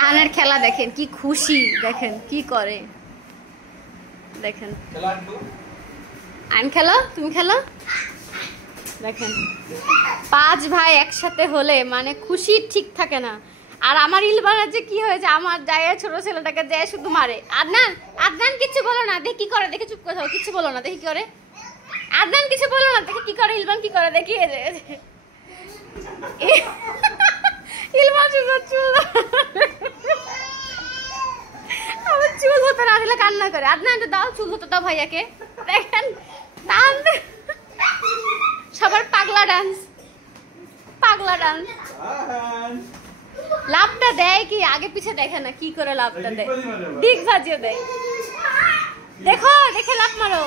তাহানের খেলা দেখেন, কি খুশি, দেখেন কি করে, দেখেন। আইন খেলো, তুমি খেলো, দেখেন। 5 ভাই একসাথে হলে মানে খুশি ঠিক থাকে না। আর আমার ইলবানের যে কি হয়েছে, আমার জায়গায় ছোট ছেলেটাকে যায় শুধু মারে। আদনান, আদনান কিছু বলো না, দেখি কি করে, দেখে চুপ করে থাকো, কিছু বলো না, দেখি কি করে। আদনান কিছু বলো না, দেখি কি করে, ইলবান কি করে দেখি। ইলবান চুল আমার চুল হতে না দিলে কান্না করে। আদনান একটু দাও, চুল হতে দাও ভাইয়াকে। দেখেন সবার পাগলা ডান্স, পাগলা ডান্স। লাভটা দেয় কি আগে পিছে দেখে না, কি করে লাভটা দেয়, দিক ভাজিয়ে দেয়। দেখো, দেখে লাভ মারো।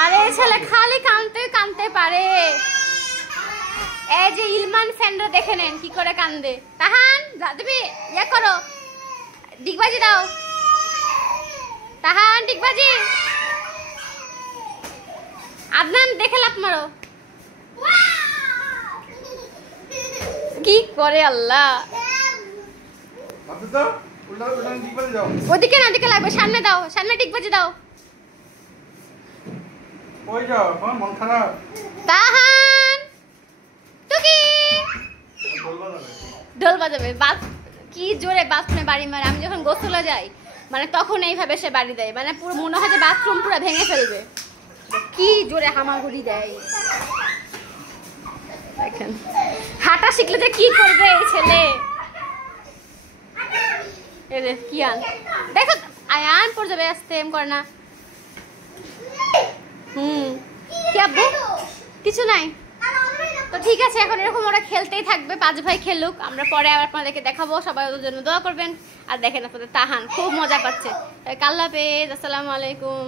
আরে ছেলে খালি কানতে কানতে পারে। এই যে ইলমান ফ্যানরা দেখে নেন কি করে কান্দে। তাহান তুমি ইয়া করো, ডিগবাজি দাও। তাহান ডিগবাজি। আদনান দেখে লাভ মারো। কি করে আল্লাহ। ওদিকে না, ওদিকে লাগবে, সামনে দাও, সামনে ডিগবাজি দাও। তাহান টুকি ঢোল বাজাবে। কি জোরে বাথরুমে বাড়ি মারে। আমি যখন গোসলে যাই মানে তখন এইভাবে সে বাড়ি দেয়, মানে পুরো মনে হয় যে বাথরুম পুরো ভেঙে ফেলবে। কি জোরে হামাগুড়ি দেয় দেখেন। হাঁটা শিখলে যে কি করবে এই ছেলে। কি আন দেখো, আয়ান পড়ে যাবে, আসতে এম করে না। কি আব্বু, কিছু নাই তো ঠিক আছে। এখন এরকম ওরা খেলতেই থাকবে, 5 ভাই খেলুক, আমরা পরে আবার আপনাদেরকে দেখাবো। সবাই ওদের জন্য দোয়া করবেন। আর দেখেন আপনাদের তাহান খুব মজা পাচ্ছে। আল্লাহ হাফেজ, আসসালামু আলাইকুম।